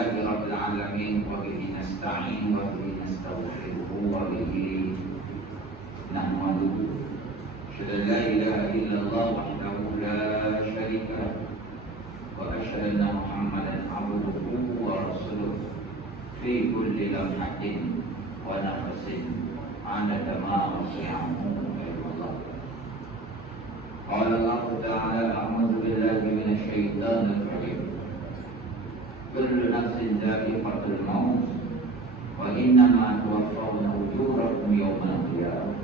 Alhamdulillahi Rabbil Alamin, wa bihi nasta'in wa bihi nastaghfiruhu wa bihi nahmaduhu. Asyhadu an la ilaha illallah wahdahu la syarika lahu wa asyhadu anna Muhammadan abduhu wa rasuluh fi kulli lamhatin wa nafasin 'adada ma wasi'ahu illallah. Qala Allah Ta'ala, a'udzu billahi minasy syaithanir rajim. Kullu nafsin dha'iqatul maut wa innama tuwaffawna ujurakum yawmal qiyamah.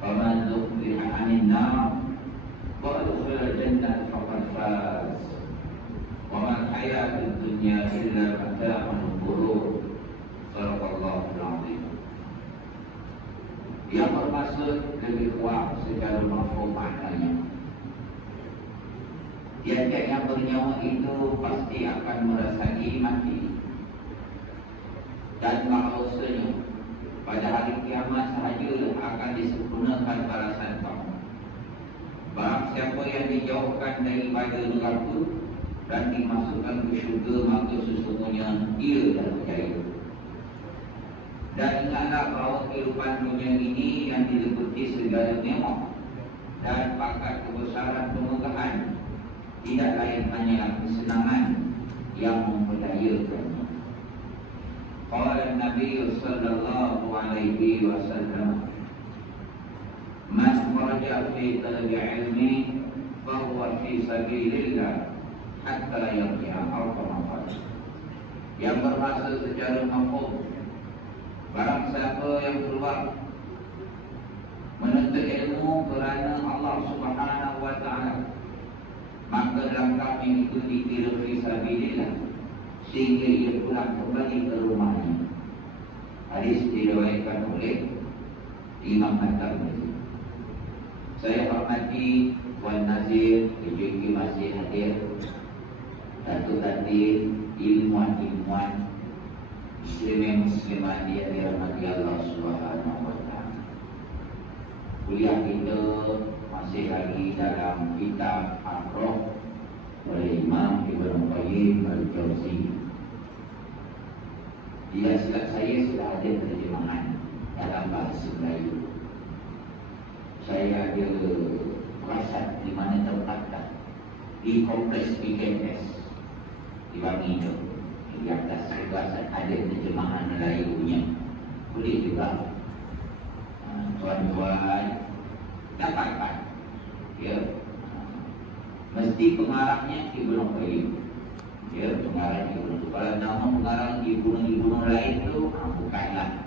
Faman zuhziha 'anil nar wa udkhila al-jannata faqad faz. Wa mal hayatud dunya illa mata'ul ghurur. Shadaqallahul 'azim. Yang bermaksud lebih kuat secara mafhum maknanya. Tiap-tiap yang bernyawa itu pasti akan merasai mati. Dan bahawasanya pada hari kiamat sahaja akan disempurnakan balasan kamu. Barang siapa yang dijauhkan daripada neraka dan dimasukkan ke syurga, maka sesungguhnya dia dah berjaya. Dan ingatlah bahawa kehidupan dunia ini yang diliputi segala nikmat dan pakat kebesaran kemegahan tidak lain hanyalah kesenangan yang memperdayakannya. Qala Nabi sallallahu alaihi wasallam, "Man kharaja fi talabi ilmi fa huwa fi sabilillah hatta yarji'a aw kama qala." Yang bermaksud secara mafhum, barang siapa yang keluar menuntut ilmu kerana Allah Subhanahu wa taala, maka langkahnya itu dikira fisabilillah sehingga ia pulang kembali ke rumahnya. Hadis diriwayatkan oleh Imam At-Tirmidzi. Saya hormati Tuan Nazir, PJK masih hadir, Datuk Tadir, ilmuwan-ilmuwan Muslimin Muslimat yang dirahmati Allah Subhanahu wa taala. Kuliah kita masih lagi dalam kitab Ar-Ruh oleh Imam Ibn Qayyim Al-Jauzi. Dia silap saya sudah ada terjemahan dalam bahasa Melayu. Saya ada perasan di mana tempatkan di kompleks PKS di Bangi itu. Di atas perasan ada terjemahan Melayunya. Boleh juga tuan-tuan dapatkan. Ya, mesti pengarangnya Ibnu Qayyim. Ya, pengarang Ibnu. Kalau nama pengarang Ibnu lain tu bukanlah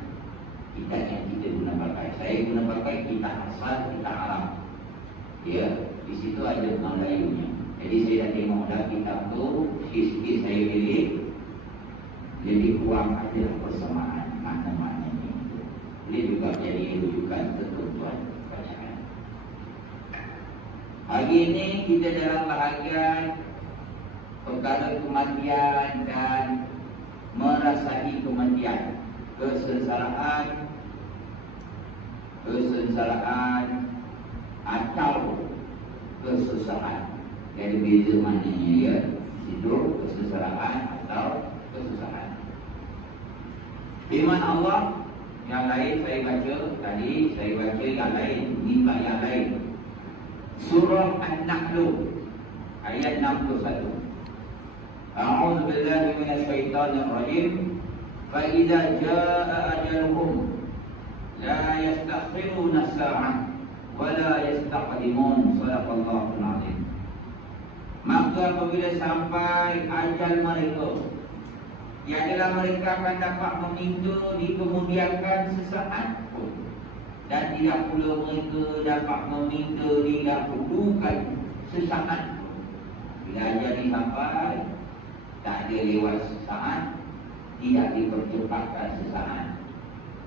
kitab yang kita guna pakai. Saya guna pakai kitab asal, kitab Arab. Ya, di situ ada Melayunya. Jadi saya dah tengok dah kitab tu, sikit-sikit saya pilih. Jadi kurang ada persamaan makna-maknanya. Boleh juga jadi rujukan ketentuan bacaan. Hari ini kita dalam bahagian perkara kematian dan merasai kematian, kesengsaraan atau kesusahan. Jadi beza maknanya ya, itu kesengsaraan atau kesusahan. Firman Allah yang lain saya baca tadi, saya baca yang lain, nimba yang lain. Surah An-Nahl ayat 61. A'udzu billahi minasy syaithanir rajim. Fa idza jaa ajaluhum la yastakhiruna sa'ah wa la yastaqdimun. Shadaqallahul 'azim. Maka apabila sampai ajal mereka, ialah mereka akan dapat meminta dikemudiankan sesaat pun, dan tidak pula mereka dapat meminta didahulukan sesaat pun. Bila ajal sampai, tak ada lewat sesaat, tidak dipercepatkan sesaat.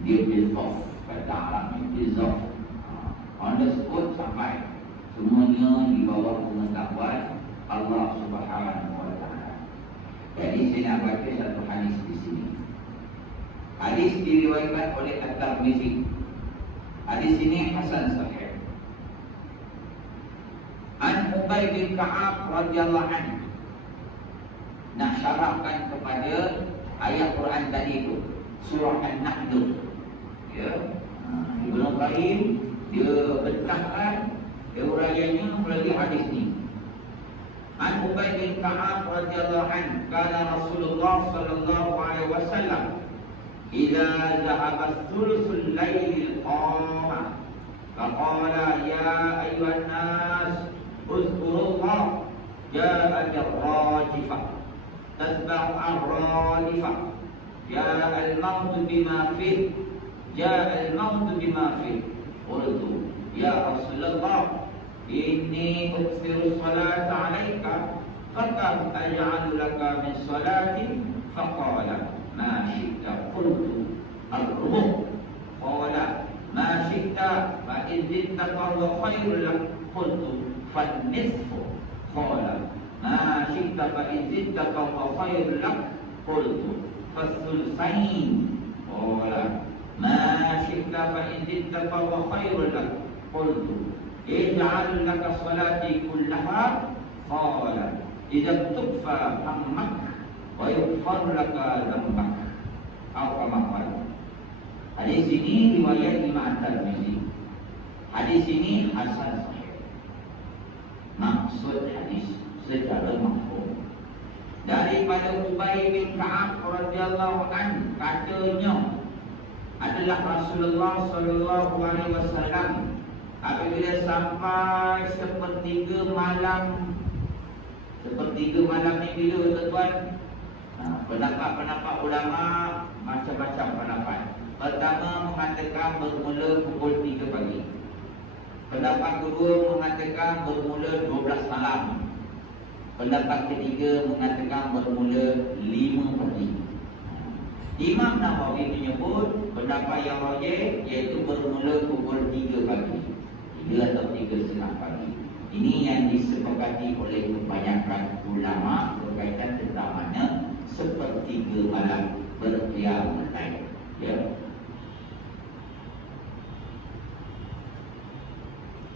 Dia dissolve, kata Arabnya dissolve, on the spot sampai. Semuanya di bawah pengetahuan Allah Subhanahu wa taala. Jadi saya nak baca satu hadis di sini. Hadis diriwayatkan oleh At-Tirmidzi. Hadis ini hasan sahih. An Ubay bin Ka'ab radhiyallahu anhu. nak syarahkan kepada ayat Quran tadi tu, surah An-Nahl. Ya. Ibnu Qayyim dia betahkan uraiannya melalui hadis ni. An Ubay bin Ka'ab radhiyallahu anhu, kana Rasulullah sallallahu alaihi wasallam idza dhahaba thuluthul lailil qama faqala ya ayyuhan nas uzkurullah ja'at ar-rajifah tasba'u ar-rajifah ja'a al-maut bima fih ja'a al-maut bima fih. Qultu ya Rasulullah inni uksiru salat alaika fakam aj'alu laka min salati faqala ma syi'ta. Qultu ar-ruh. Qala ma syi'ta fa in zidta fa huwa khairul lak. Qultu fan-nisfu. Qala ma syi'ta fa in zidta fa huwa khairul lak. Qultu fas-sulsain. Qala ma syi'ta fa in zidta fa huwa khairul lak. Qultu ij'al laka salati kullaha. Qala idza tukfa hammak wa yughfar laka dhanbak. Atau kama. Hadis ini riwayat Imam At-Tirmizi. Hadis ini hasan sahih. Maksud hadis secara mafhum daripada Ubay bin Ka'ab radhiyallahu anhu, katanya adalah Rasulullah sallallahu alaihi wasallam apabila sampai sepertiga malam. Sepertiga malam ni bila tuan-tuan? Pendapat-pendapat ulama macam-macam pendapat. Pertama mengatakan bermula pukul 3 pagi. Pendapat kedua mengatakan bermula 12 malam. Pendapat ketiga mengatakan bermula 5 pagi. Imam Nawawi menyebut pendapat yang rajih iaitu bermula pukul 3 pagi. 3 atau 3:30 pagi. Ini yang disepakati oleh kebanyakan ulama berkaitan tentang mana sepertiga malam berqiyam lail. Ya.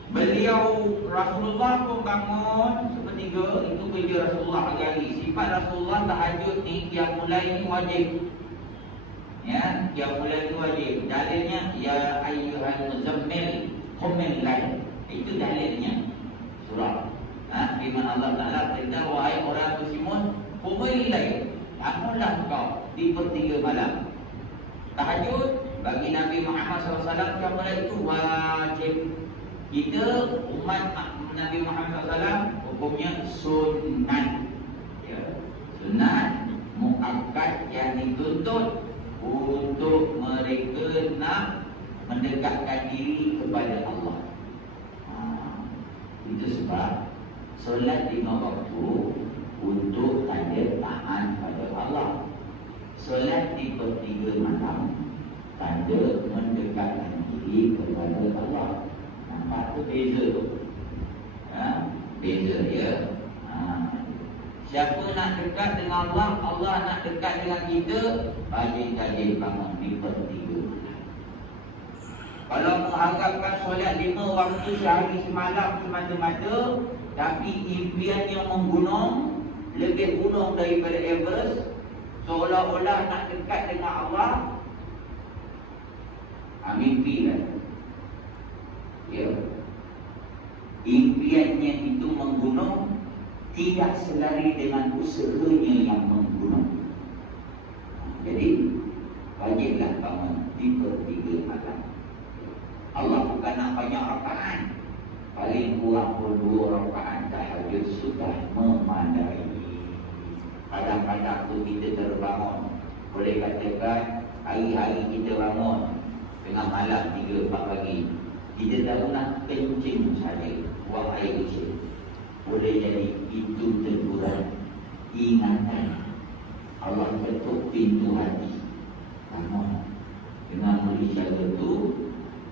Beliau Rasulullah pun bangun sepertiga, itu kerja Rasulullah hari-hari. Sifat Rasulullah tahajud ni qiyamul lail ni wajib. Ya, qiyamul lail ni wajib. Dalilnya ya ayyuhal muzammil qumil lail. Itu dalilnya. Surah firman Allah Ta'ala perintah, wahai orang muslimun, qumil lail, bangunlah kau di sepertiga malam. Tahajud bagi Nabi Muhammad SAW qiyamul lail itu wajib. Kita umat Nabi Muhammad SAW hukumnya sunat. Ya, sunat muakkad yang dituntut untuk mereka nak mendekatkan diri kepada Allah. Itu sebab solat 5 waktu untuk tanda taat pada Allah. Solat di sepertiga malam tanda mendekatkan diri kepada Allah. Nampak tu beza tu. Beza ya. Siapa nak dekat dengan Allah, Allah nak dekat dengan kita, rajin-rajin bangun di sepertiga. Kalau mengharapkan solat 5 waktu sehari semalam semata-mata, tapi impian yang menggunung, lebih gunung daripada Everest, seolah-olah nak dekat dengan Allah, mimpi kan? Ya. Impiannya itu menggunung, tidak selari dengan usahanya yang menggunung. Jadi wajiblah bangun di sepertiga malam. Allah bukan nak banyak rakaat, paling kurang 2 rakaat tahajud sudah memandai. Kadang-kadang tu kita terbangun, boleh katakan hari-hari kita bangun tengah malam 3-4 pagi, kita tahu nak kencing saja, buang air kecil. Boleh jadi itu teguran, ingatan. Allah ketuk pintu hati. Bangun dengan melihat itu.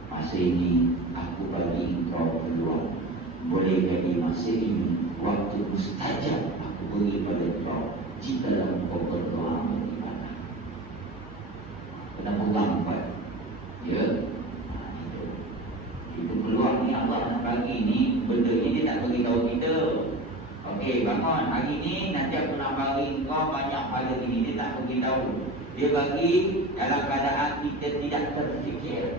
Masa ini aku bagi kau peluang. Boleh jadi masa ini waktu mustajab aku beri pada kau jika kau berdoa beribadah. Kena pegang Pak. Ya. Itu peluang ni Allah nak bagi ni. Benda ni dia nak beritahu kita. Okey, bangun hari ni nanti aku nak bagi kau banyak pada ini. Dia tak beritahu. Dia bagi dalam keadaan kita tidak terfikir.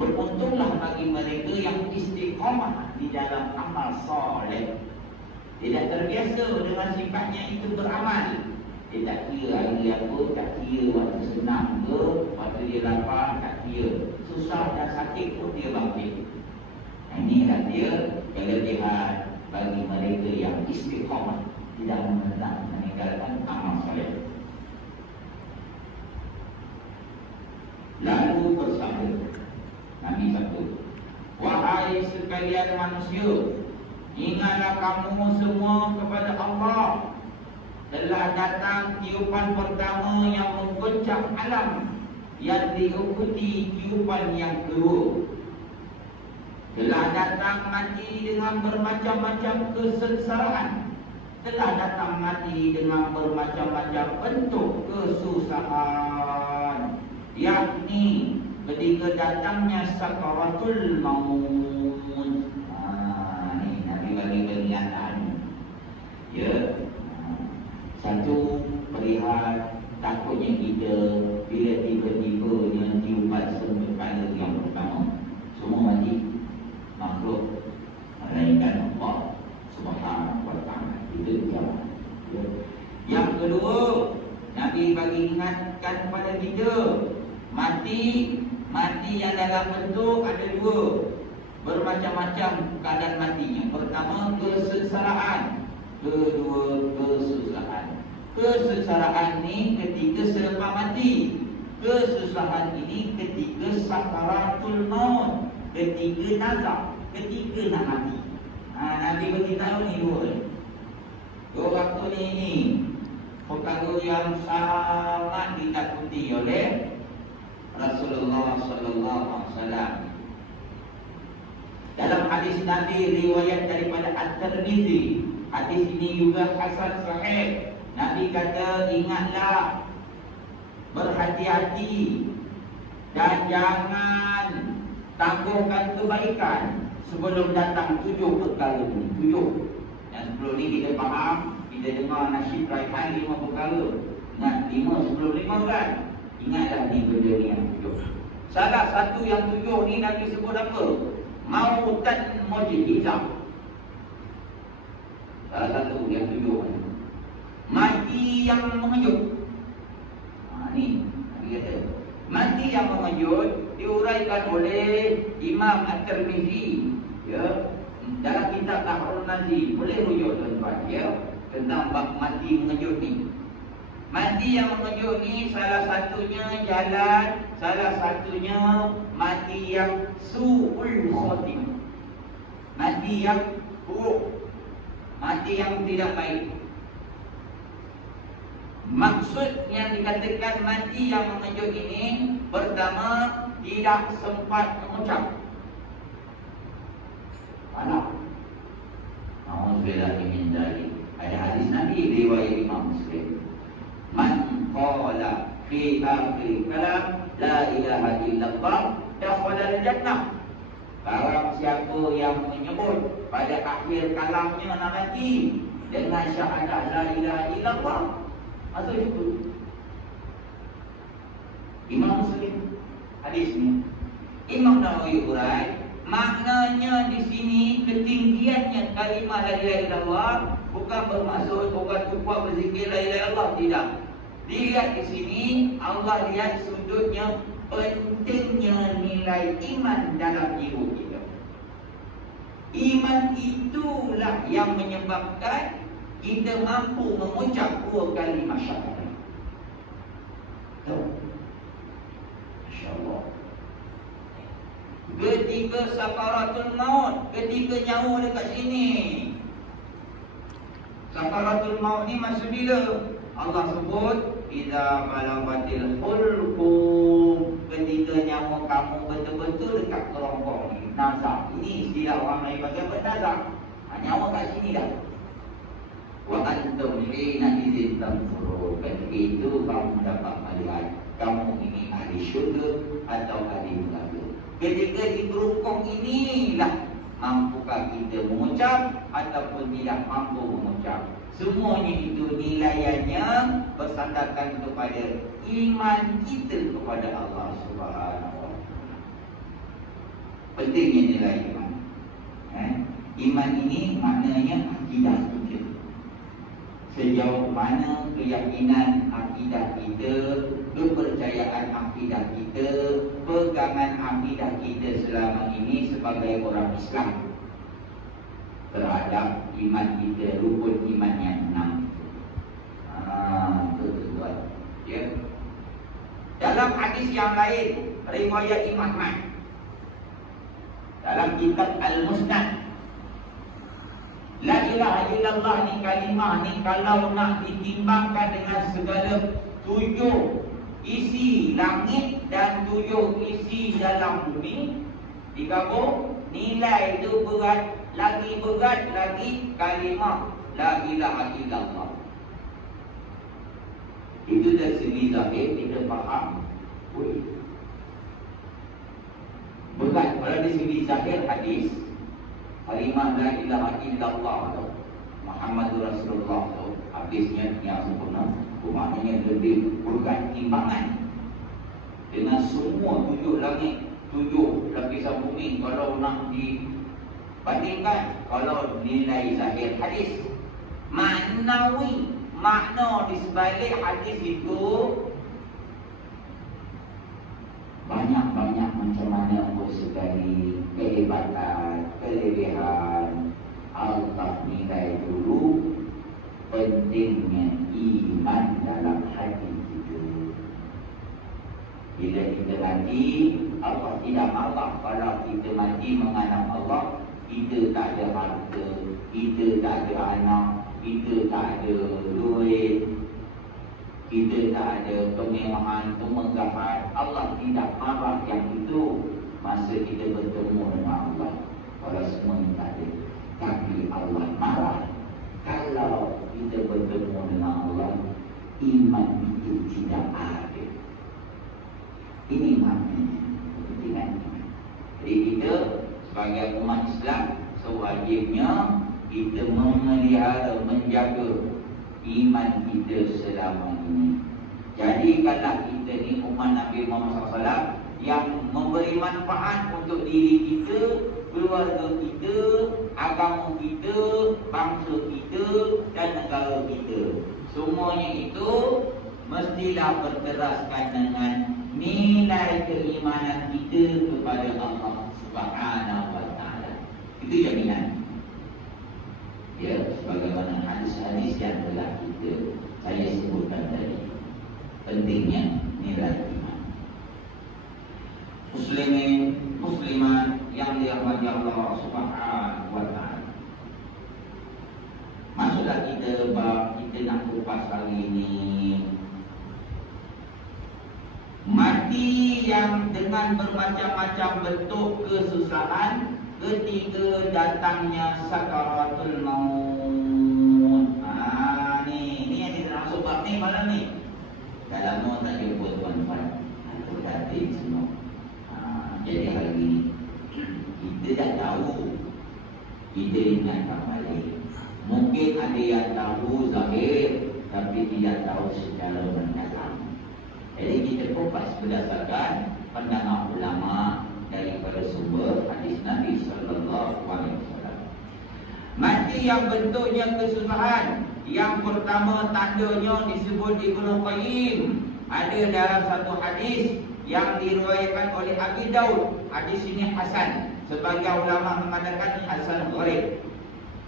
Beruntunglah bagi mereka yang istiqamah di dalam amal soleh. Tidak terbiasa dengan sifatnya itu beramal. Dia tak kira hari apa, tak kira waktu senang ke, waktu dia lapar, tak kira. Susah dan sakit pun dia bangkit. Inilah dia kelebihan bagi mereka yang istiqamah tidak meninggalkan amal soleh. Lalu bersabda Nabi satu, wahai sekalian manusia, ingatlah kamu semua kepada Allah. Telah datang tiupan pertama yang menggoncang alam, yang diikuti tiupan yang kedua. Telah datang mati dengan bermacam-macam kesengsaraan. Telah datang mati dengan bermacam-macam bentuk kesusahan, yakni ketika datangnya sakaratul maut. Ni Nabi bagi pernyataan. Ya. Satu, perihal takutnya kita bila tiba-tiba dengan tiupan sempurna yang pertama. Semua mati. Makhluk melainkan Allah Subhanahu wa ta'ala. Itu jawab. Ya. Yang kedua, Nabi bagi ingatkan kepada kita, Mati yang dalam bentuk ada dua, bermacam-macam keadaan matinya. Pertama, kesengsaraan. Kedua, kesusahan. Kesengsaraan ni ketika selepas mati. Kesusahan ini ketika sakaratul maut, ketika nazak, ketika nak mati. Nabi beritahu ni dua. Dua waktu ni perkara yang sangat ditakuti oleh Rasulullah sallallahu alaihi wasallam. Dalam hadis Nabi riwayat daripada At-Tirmizi, hadis ini juga hasan sahih. Nabi kata, ingatlah, berhati-hati dan jangan tangguhkan kebaikan sebelum datang 7 perkara ini. 7. Dan sebelum ni kita faham, kita dengar nasyid raihan 5 perkara. Ingat 5 sebelum 5 kan? Ingatlah ni benda ni yang 7. Salah satu yang 7 ni Nabi sebut apa? Mautan mujizah. Salah satu yang 7 ni mati yang mengejut. Ni Nabi kata mati yang mengejut diuraikan oleh Imam At-Tirmizi, ya, dalam kitab Tahrul Nazi. Boleh rujuk tuan-tuan, ya, tentang bab mati mengejut ni. Mati yang mengejut ni salah satunya jalan, salah satunya mati yang su'ul khotimah. Mati yang buruk, mati yang tidak baik. Maksud yang dikatakan mati yang mengejut ini, pertama, tidak sempat mengucap. Anak Alhamdulillah min dzalik. Ada hadis Nabi riwayat Imam Muslim. Man qala fi akhir kalam la ilaha illallah dakhala al-jannah. Barang siapa yang menyebut pada akhir kalamnya nak mati dengan syahadat la ilaha illallah, masuk syurga. Imam Muslim hadis ni. Imam Nawawi urai, maknanya di sini ketinggiannya kalimah la ilaha illallah bukan bermaksud orang tu buat berzikir la ilaha illallah, tidak. Dilihat di sini, Allah lihat sudutnya pentingnya nilai iman dalam jiwa kita. Iman itulah yang menyebabkan kita mampu mengucap 2 kalimah syahadat. Masya-Allah. Ketika sakaratul maut, ketika nyawa dekat sini. Sakaratul maut ni masa bila? Allah sebut idza balaghatil hulqum, ketika nyawa kamu betul-betul dekat kerongkong ni, nazak. Ini istilah orang lain bagi apa nazak? Nyawa kat sini dah. Wa antum hina idzin tanfurun, itu kamu dapat melihat kamu ini ahli syurga atau ahli neraka. Ketika di kerongkong inilah mampukah kita mengucap ataupun tidak mampu mengucap. Semuanya itu nilaiannya bersandarkan kepada iman kita kepada Allah Subhanahu wa taala. Pentingnya nilai iman. Iman ini maknanya akidah kita. Sejauh mana keyakinan akidah kita, kepercayaan akidah kita, pegangan akidah kita selama ini sebagai orang Islam terhadap iman kita, rukun iman yang 6. Itu tuan. Ya. Dalam hadis yang lain, riwayat Imam Ahmad dalam kitab Al-Musnad, la ilaha illallah ni kalimah ni kalau nak ditimbangkan dengan segala 7 isi langit dan 7 isi dalam bumi digabung, nilai itu berat lagi kalimah la ilaha illallah. Itu dari segi zahir kita faham. Berat pada dari segi zahir hadis kalimah la ilaha illallah tu, Muhammadur Rasulullah tu, hadisnya yang sempurna, maknanya lebih berat timbangan dengan semua 7 langit, 7 lapisan bumi. Kalau nak dibandingkan, kalau nilai zahir hadis, maknawi, makna di sebalik hadis itu banyak macam mana pun sekali kehebatan, kelebihan Allah nilai dulu pentingnya iman dalam hati kita. Bila kita mati, Allah tidak marah kalau kita mati menghadap Allah. Kita tak ada harta, kita tak ada anak, kita tak ada duit, kita tak ada kemewahan, kemegahan. Allah tidak marah yang itu masa kita bertemu dengan Allah. Kalau semua ini tak ada. Tapi Allah marah kalau kita bertemu dengan Allah, iman itu tidak ada. Ini maknanya kepentingan iman. Jadi kita sebagai umat Islam sewajibnya kita memelihara, menjaga iman kita selama ini. Jadikanlah kita ni umat Nabi Muhammad SAW yang memberi manfaat untuk diri kita, keluarga kita, agama kita, bangsa kita dan negara kita. Semuanya itu mestilah berteraskan dengan nilai keimanan kita kepada Allah Subhanahu wa taala. Itu jaminan. Ya, sebagaimana hadis-hadis yang telah saya sebutkan tadi. Pentingnya nilai iman. Muslimin, muslimat yang dirahmati Allah Subhanahu wa taala. Masuklah kita nak kupas kali ini. Mati yang dengan bermacam-macam bentuk kesusahan ketika datangnya sakaratul maut. Ni yang kita nak masuk bab ni malam ni. Dalam no tak jumpa tuan-tuan. Aku datin semua. Jadi hari ini kita dah tahu, kita ingatkan balik. Mungkin ada yang tahu zahir tapi tidak tahu secara mendalam. Jadi kita kupas berdasarkan pandangan ulama daripada sumber hadis Nabi sallallahu alaihi wasallam. Mati yang bentuknya kesusahan, yang pertama tandanya disebut Ibnu Qayyim. Ada dalam satu hadis yang diriwayatkan oleh Abi Daud. Hadis ini hasan. Sebagian ulama mengatakan hasan gharib.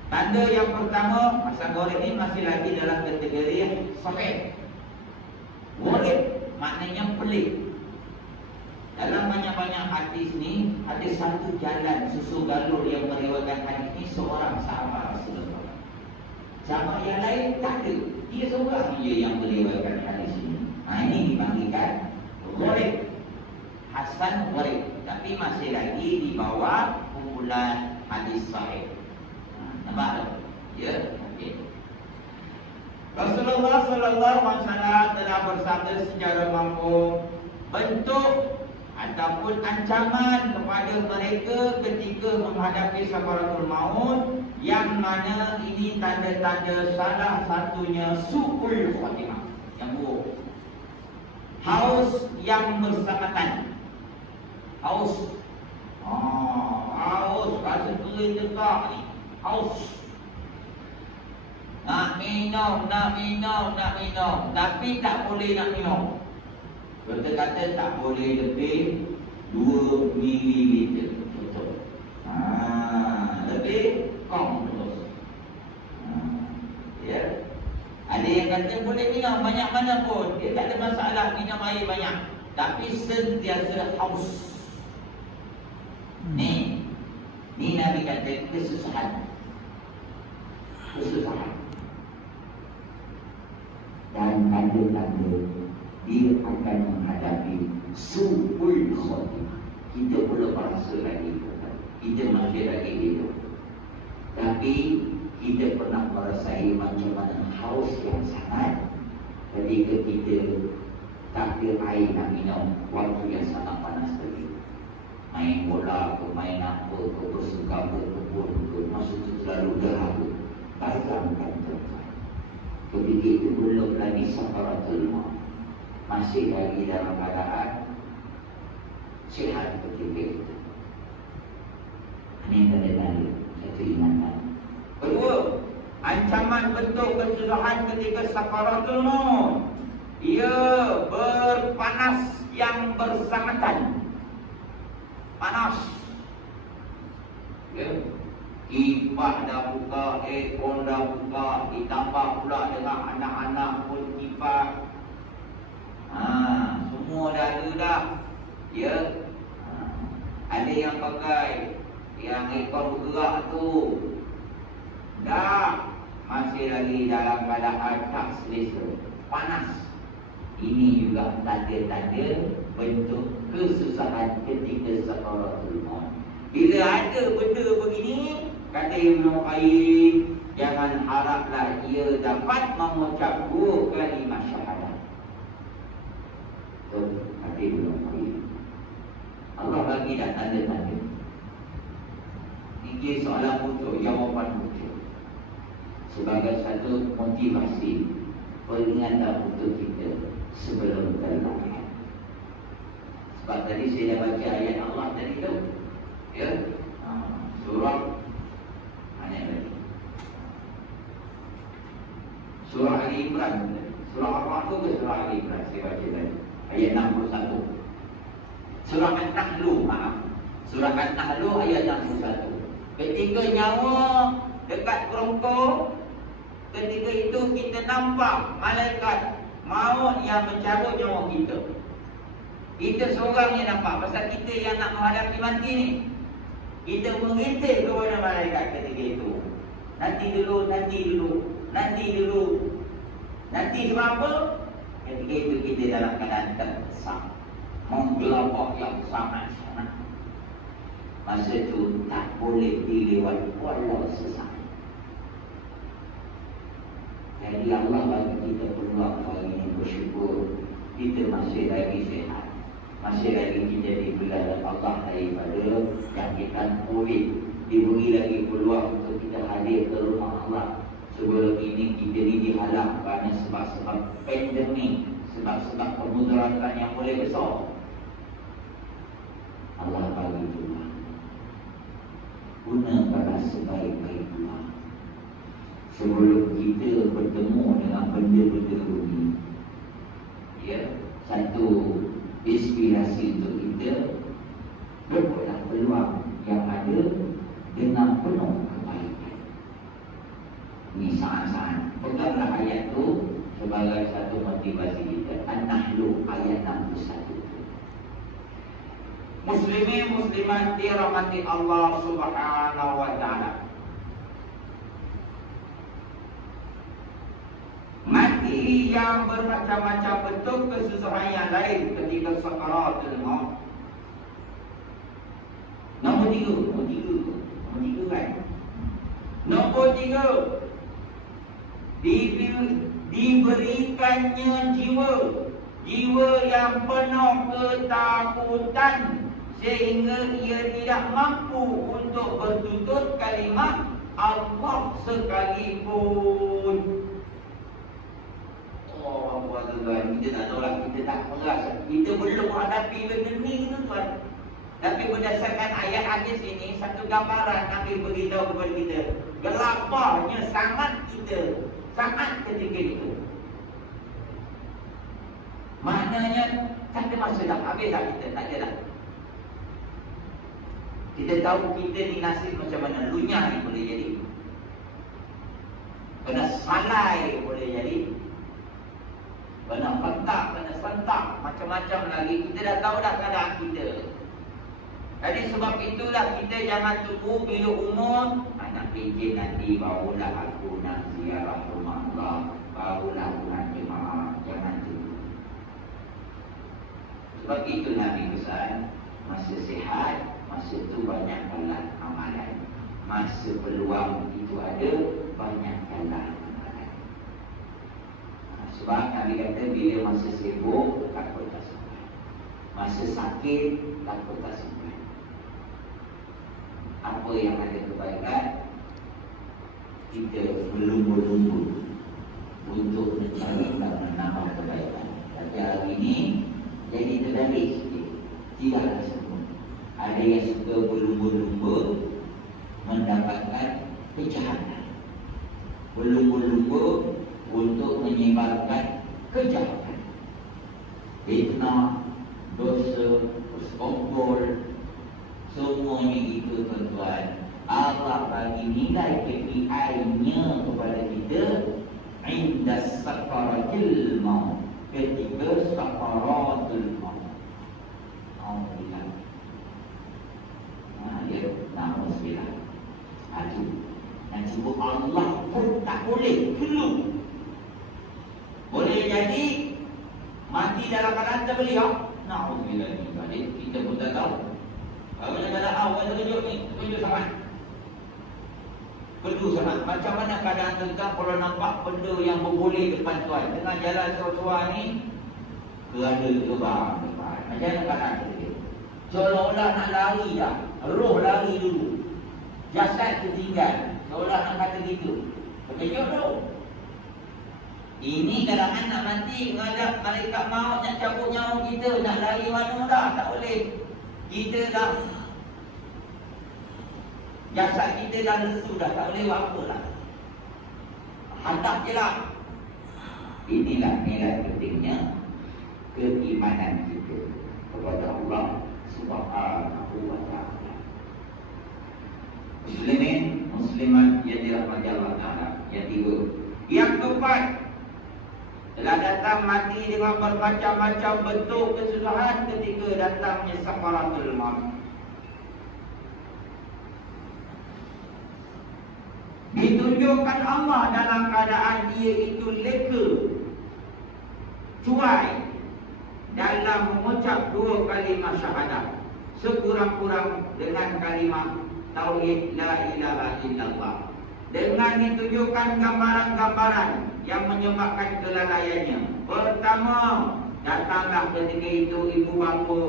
Tanda yang pertama, hasan gharib ini masih lagi dalam kategori sahih. Gharib maknanya pelik. Dalam banyak-banyak hadis ni, ada satu jalan susu galur yang meriwayatkan hadis ini seorang sahabat Rasulullah. Sahabat yang lain tak ada. Dia seorang je yang meriwayatkan hadis ini. Ini dipanggilkan gharib, hasan gharib. Tapi masih lagi di bawah kumpulan hadis sahih. Nampak tak? Ya, okey. Rasulullah sallallahu alaihi wasallam telah bersabda secara mampu, bentuk ataupun ancaman kepada mereka ketika menghadapi sakaratul maut, yang mana ini tanda-tanda salah satunya su'ul khatimah, yang buruk. Haus yang bersangatan. Haus. Haus, rasa kering tegak ni. Haus. Nak minum. Tapi tak boleh nak minum. Doktor kata tak boleh lebih 2 ml. Betul. Lebih kong terus. Ya. Ada yang kata boleh minum banyak mana pun, dia tak ada masalah minum air banyak, tapi sentiasa haus. Ni Nabi kata kesusahan. Dan tanda-tanda dia akan menghadapi su'ul khatimah. Kita belum merasa lagi, kita masih lagi hidup, tapi kita pernah merasai macam mana haus yang sangat ketika kita tak ada air nak minum waktu yang sangat panas tadi. Main bola ke, main apa ke, bersuka ke, kebun ke, masa tu selalu dahaga. Bayangkan tuan-tuan, ketika itu belum lagi sakaratul maut, masih lagi dalam keadaan sihat ketika itu. Ini tanda-tanda satu ingatan. Kedua, ancaman bentuk kesusahan ketika sakaratul maut, ia berpanas yang bersangatan. Panas. Ya. Kipas dah buka, aircon dah buka, ditambah pula dengan anak-anak pun kipas. Semua dah ada dah. Ya. Ada yang pakai yang aircon bergerak tu. Dah masih lagi dalam keadaan tak selesa, panas. Ini juga tanda-tanda bentuk kesusahan ketika sakaratul maut. Bila ada benda begini, kata Ibnu Qayyim, jangan haraplah ia dapat mengucap 2 kalimat syahadat. Kata Ibnu Qayyim, Allah bagi dah tanda-tanda. Ini soalan muncul, jawapan muncul sebagai satu motivasi peringatan untuk kita sebelum terlambat. Sebab tadi saya dah baca ayat Allah tadi tu, ya, surah mana lagi? Surah Ali Imran. Surah apa tu ke surah Ali Imran? Saya baca tadi ayat 61. Surah An-Nahl, surah An-Nahl ayat 61. Ketika nyawa dekat kerongkong, ketika itu kita nampak malaikat maut yang mencabut nyawa kita. Kita seorang yang nampak, pasal kita yang nak menghadapi mati ni. Kita mengintip kepada malaikat ketika itu. Nanti dulu. Nanti sebab apa? Ketika itu kita dalam keadaan terdesak, menggelabak yang sangat-sangat. Masa itu tak boleh dilewati walau sesaat. Jadi Allah bagi kita peluang hari ini bersyukur kita masih lagi sihat, masih lagi kita diberi Allah daripada jangkitan COVID, diberi lagi peluang untuk kita hadir ke rumah Allah. Sebelum ini kita dihalang kerana sebab-sebab pandemik, sebab-sebab permudaratan yang boleh besar. Allah bagi peluang, gunakanlah sebaik-baiknya sebelum kita bertemu dengan benda-benda ini. Ya, satu inspirasi untuk kita, berbuatlah peluang yang ada dengan penuh kebaikan. Ini sangat-sangat peganglah ayat itu sebagai satu motivasi kita. An-Nahl ayat 61. Muslimin muslimat dirahmati Allah Subhanahu wa taala. Mati yang bermacam-macam bentuk kesusahan yang lain ketika sakaratul maut. Nombor tiga kan? Nombor 3, diberikannya jiwa jiwa yang penuh ketakutan sehingga ia tidak mampu untuk bertutur kalimat Allah sekalipun. Oh, tuan, kita tak tahu lah, kita tak merasa, kita belum menghadapi benda ni tu tuan. Tapi berdasarkan ayat hadis ini, satu gambaran Nabi beritahu kepada kita, gelapahnya sangat kita saat ketika itu. Maknanya tak ada masa dah, habis dah kita, tak ada dah. Kita tahu kita ni nasib macam mana, lunyah ni boleh jadi, kena salai boleh jadi, kena bentak, kena sentak, macam-macam lagi. Kita dah tahu dah keadaan kita. Jadi sebab itulah kita jangan tunggu bila umur anak izin nanti barulah aku nak ziarah rumah Allah, barulah aku nak jemaah. Jangan tunggu. Sebab itu Nabi pesan, masa sihat, masa itu banyakkanlah amalan. Masa peluang itu ada, banyakkanlah amalan. Sebab Nabi kata bila masa sibuk, takut tak sempat. Masa sakit, takut tak sempat. Apa yang ada kebaikan, kita berlumba-lumba untuk mencari dan menambah kebaikan. Tapi hari ini jadi terbalik sikit. Tidaklah semua. Ada yang suka berlumba-lumba mendapatkan kejahatan, berlumba-lumba untuk menyebarkan kejahatan, fitnah, dosa, bersekongkol. Semuanya itu tuan-tuan, Allah bagi nilai KPI-nya kepada kita inda sakaratil maut, ketika sakaratul maut. Alhamdulillah. Ya, alhamdulillah. Aduh, dan sebut Allah pun tak boleh, perlu. Boleh jadi mati dalam keadaan terbeliak. Alhamdulillah, kita pun tak tahu. Kalau kata awak tunjuk ni, tunjuk sangat. Perlu sangat. Macam mana keadaan tentang kalau nampak benda yang berboleh depan tuan, tengah jalan seorang-seorang ni, kerana terbang depan. Macam mana keadaan dia? Seolah-olah nak lari dah, roh lari dulu, jasad tertinggal. Seolah nak kata gitu. Terkejut tu. Ini keadaan nak mati, menghadap malaikat maut nak cabut nyawa kita, nak lari mana dah, tak boleh. Kita dah, jasad kita dah lesu dah, tak boleh buat apa lah. Hadap je lah. Inilah nilai pentingnya keimanan kita kepada Allah Subhanahu wa ta'ala. Muslimin, muslimat yang dirahmati Allah Ta'ala. Yang tiga. Yang keempat, telah datang mati dengan bermacam-macam bentuk kesusahan ketika datangnya sakaratul maut. Ditunjukkan Allah dalam keadaan dia itu leka, cuai dalam mengucap dua kalimah syahadat, sekurang-kurang dengan kalimah tauhid la ilaha illallah. Dengan ditunjukkan gambaran-gambaran yang menyebabkan kelalaiannya. Pertama, datanglah ketika itu ibu bapa,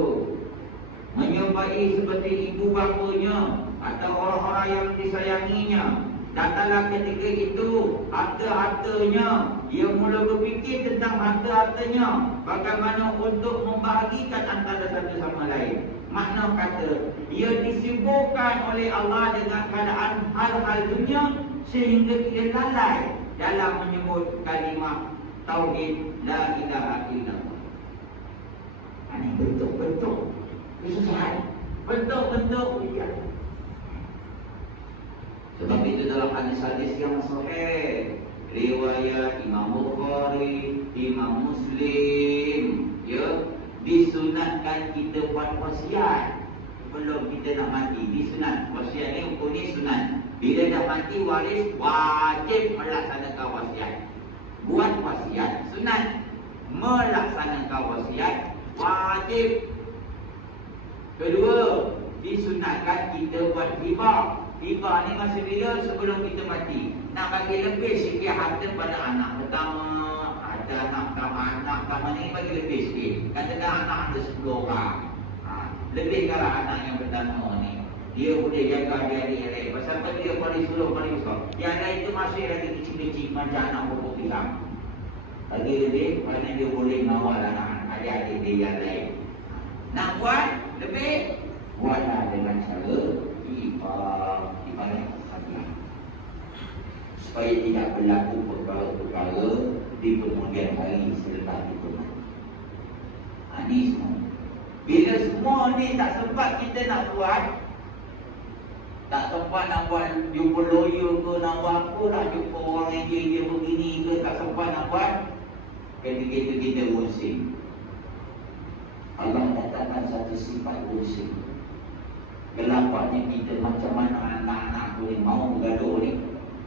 menyembahih seperti ibu bapanya atau orang-orang yang disayanginya. Datanglah ketika itu harta-hartanya, ia mula berfikir tentang harta-hartanya, bagaimana untuk membahagikan antara satu sama lain. Makna kata, ia disibukkan oleh Allah dengan keadaan hal-hal dunia sehingga ia lalai dalam menyebut kalimah tauhid la ilaha illallah. Ini bentuk-bentuk kesusahan, bentuk-bentuk ujian. Sebab itu dalam hadis-hadis yang sahih, riwayat Imam Bukhari, Imam Muslim, ya, disunatkan kita buat wasiat sebelum kita nak mati. Disunat. Wasiat ni hukum ni sunat. Bila dah mati waris wajib melaksanakan wasiat. Buat wasiat sunat, melaksanakan wasiat wajib. Kedua, disunatkan kita buat hibah. Hibah ni masa bila sebelum kita mati, nak bagi lebih sikit harta pada anak pertama, harta ada anak tambah ni bagi lebih sikit. Katakan anak ada 10 orang. Lebih kalau anak yang pertama ni. Dia boleh jaga adik-adik yang lain. Pasal apa dia paling sulung, paling besar. Yang lain tu masih lagi kecil-kecil macam anak pokok pisang. Lagi lebih, kerana dia boleh mengawal anak adik-adik dia yang lain. Nak buat lebih, buatlah dengan cara ibadah sahaja. Supaya tidak berlaku perkara-perkara di kemudian hari selepas itu. Ini semua. Bila semua ni tak sempat kita nak buat, tak sempat nak buat jumpa lawyer ke, nak buat apa lah, jumpa orang yang dia begini ke, tak sempat nak buat, ketika kita pusing. Allah katakan satu sifat pusing. Gelapnya kita macam mana anak-anak boleh mau bergaduh ni.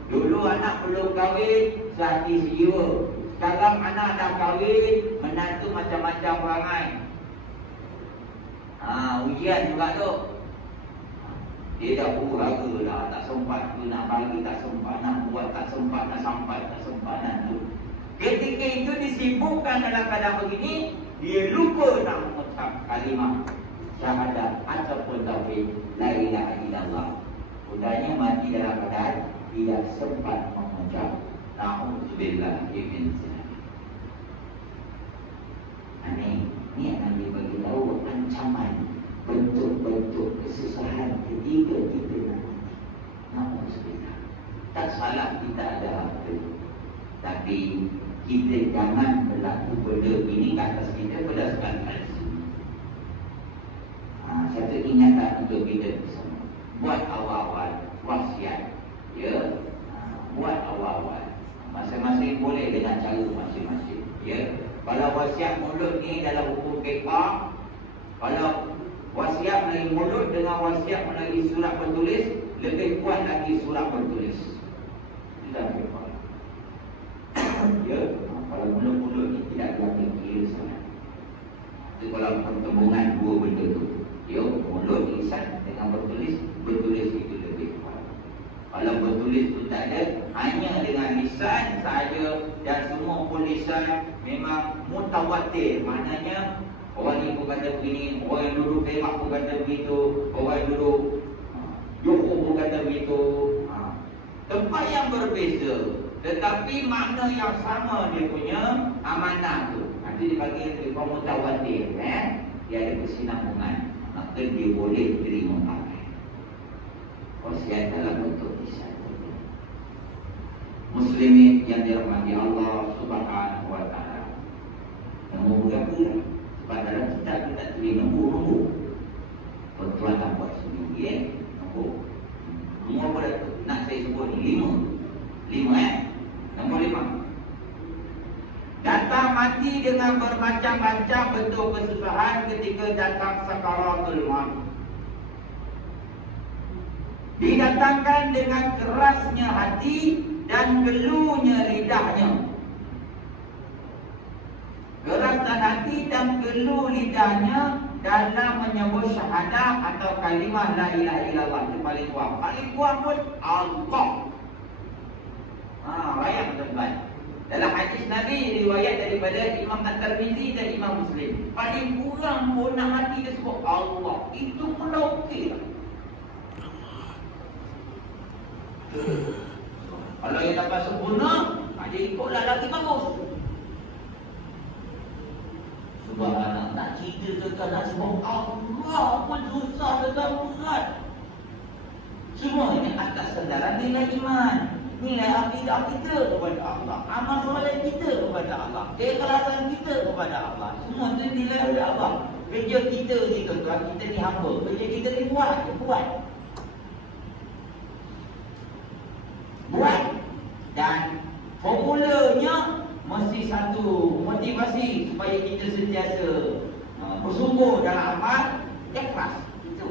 Dulu anak belum kahwin, sehati sejiwa. Sekarang anak dah kahwin, menantu macam-macam perangai. Ujian juga tu. Dia dah pura-pura dah, tak sempat tu nak bagi, tak sempat nak buat, tak sempat nak sampai, tak sempat nak tu. Ketika itu disibukkan dalam keadaan begini, dia lupa nak mengucap kalimah syahadat ataupun tauhid la ilaha illallah. Udahnya mati dalam keadaan tidak sempat mengucap na'udzubillah min zalik. Ini akan dibagi tahu ancaman bentuk-bentuk kesusahan ketika kita nak mati. Na'udzubillah. Tak salah kita ada harta, tapi kita jangan berlaku benda ini ke atas kita berdasarkan hadis. Satu ingatan untuk kita bersama. Buat awal-awal wasiat, ya. Buat awal-awal. Masing-masing boleh dengan cara masing-masing, ya. Kalau wasiat mulut ni dalam hukum fiqh, kalau wasiat melalui mulut dengan wasiat melalui surat bertulis, lebih kuat lagi surat bertulis. Sudah fiqh. Ya, kalau mulut-mulut ni tidak berlaku kira sangat. Itu kalau pertemuan dua benda tu, ya, mulut lisan dengan bertulis itu lebih kuat. Kalau bertulis tu tak ada, hanya dengan lisan sahaja, dan semua pun lisan memang mutawatir. Maknanya orang ni pun kata begini, orang yang duduk Perak pun kata begitu, orang yang duduk Johor pun kata begitu. Tempat yang berbeza, tetapi makna yang sama dia punya amanah tu. Nanti dibagi mutawatir, dia ada kesinambungan, maka dia boleh terima pakai. Wasiat dalam bentuk lisan. Muslimin yang dirahmati Allah Subhanahu wa taala. Nombor berapa? Sebab dalam kitab kita tulis nombor. Tuan-tuan tak buat sendiri, nombor. Nombor berapa? Nak saya sebut ni 5. Nombor 5. Datang mati dengan bermacam-macam bentuk kesusahan ketika datang sakaratul maut. Didatangkan dengan kerasnya hati dan gelunya lidahnya. Kerasnya hati dan gelu lidahnya dalam menyebut syahadah atau kalimah la ilaha illallah. Itu paling kuat. Paling kuat pun Allah. Bayang tuan-tuan. Dalam hadis Nabi riwayat daripada Imam At-Tirmizi dan Imam Muslim, paling kurang pun nak mati dia sebut Allah. Itu pun dah okey lah. Kalau yang dapat sempurna, dia ikutlah lagi bagus. Subhanallah, nak cerita tentang nak sebut Allah pun susah dan berat. Semua ini atas sandaran nilai iman, nilai akidah kita kepada Allah, amal soleh kita kepada Allah, keikhlasan kita kepada Allah. Semua itu nilai oleh Allah. Kerja kita ni tuan-tuan, kita ni hamba. Kerja kita ni buat. Dan formulanya mesti satu, motivasi supaya kita sentiasa bersungguh dalam amal, ikhlas. Itu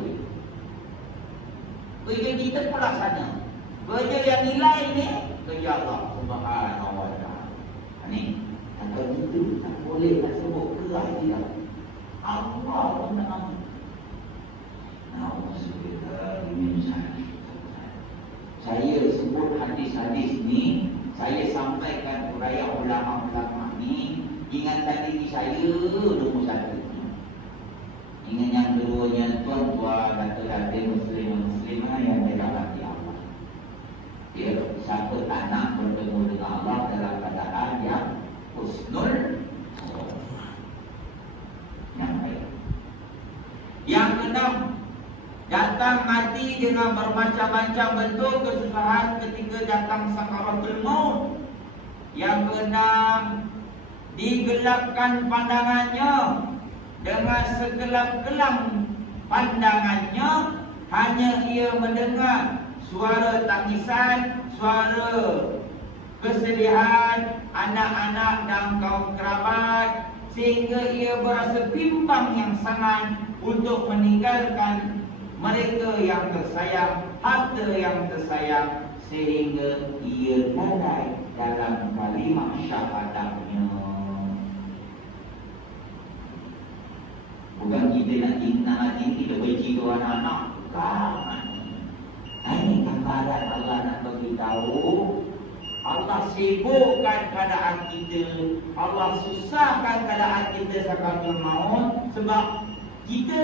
kerja kita pelaksana. Kerja yang nilai ni kerja Allah Subhanahu wa taala. Ni kalau itu tak boleh nak sebut keras dia. Allah pun nak amal. Na'udzubillah min zalik. Saya sebut hadis-hadis ni, saya sampaikan uraian ulama-ulama ni Yang keenam, datang mati dengan bermacam-macam bentuk kesusahan ketika datang sakaratul maut. Yang keenam, digelapkan pandangannya dengan segelap-gelap pandangannya, hanya ia mendengar suara tangisan, suara kesedihan anak-anak dan kaum kerabat, sehingga ia berasa bimbang yang sangat untuk meninggalkan mereka yang tersayang, harta yang tersayang, sehingga ia lalai dalam kalimah syahadatnya. Bukan kita nak hati kita benci ke anak-anak. Ini gambaran Allah nak beritahu. Allah sibukkan keadaan kita, Allah susahkan keadaan kita sakaratul maut, sebab kita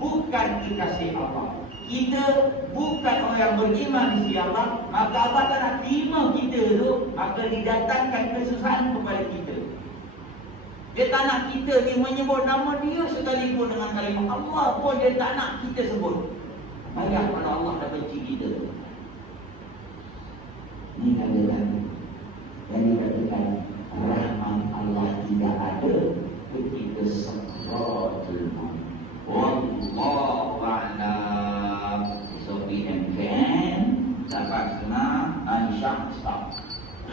bukan kekasih Allah, kita bukan orang yang beriman di sisi Allah. Maka Allah tak nak terima kita tu, maka didatangkan kesusahan kepada kita. Dia tak nak kita ni menyebut nama dia sekalipun dengan kalimah Allah pun dia tak nak kita sebut. Banyak mana Allah dah benci kita. Ini katakan, jadi katakan rahmat Allah tidak ada ketika sakaratul maut. Wallahu a'lam. So we can dapat semua insya-Allah.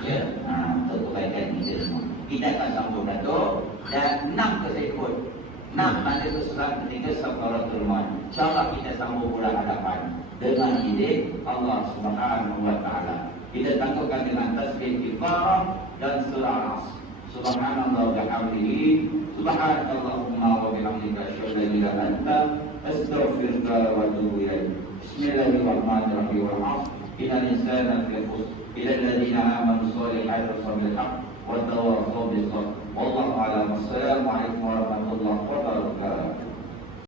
Ya, untuk kebaikan kita semua. Kita akan sambung Dato' dan 6 tersebut. 6 ada kesusahan ketika sakaratul maut. InsyaAllah kita sambung bulan hadapan dengan izin Allah Subhanahu wa Ta'ala. Kita tangguhkan dengan tasbih kifarah dan surah As. Subhanallah wa bihamdihi, subhanallahumma wa bihamdika, asyhadu an la ilaha illa anta, astaghfiruka wa atubu ilaik. Bismillahirrahmanirrahim. Innal insana lafi khusr illa alladziina aamanu shalihati wa sabarul haqq wa tawassaw bis sabr. Wallahu a'lam. Wassalamu alaikum warahmatullahi wabarakatuh.